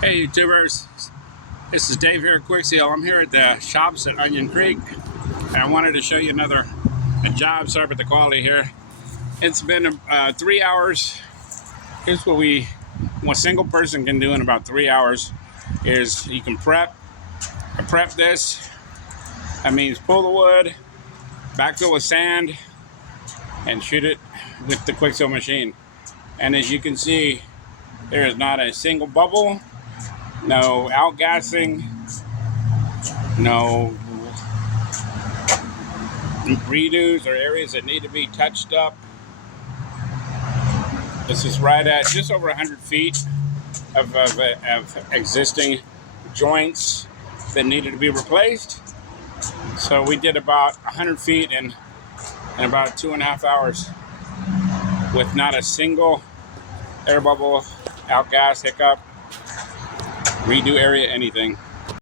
Hey YouTubers, this is Dave here at Kwixseal. I'm here at the shops at Onion Creek, and I wanted to show you another job. Sorry about the quality here. It's been 3 hours. Here's what a single person can do in about 3 hours is you can prep this. That means pull the wood, backfill with sand, and shoot it with the Kwixseal machine. And as you can see, there is not a single bubble, no outgassing, no redos or areas that need to be touched up. This is right at just over 100 feet of existing joints that needed to be replaced. So we did about 100 feet in about 2.5 hours with not a single air bubble, outgas, hiccup, redo area, anything.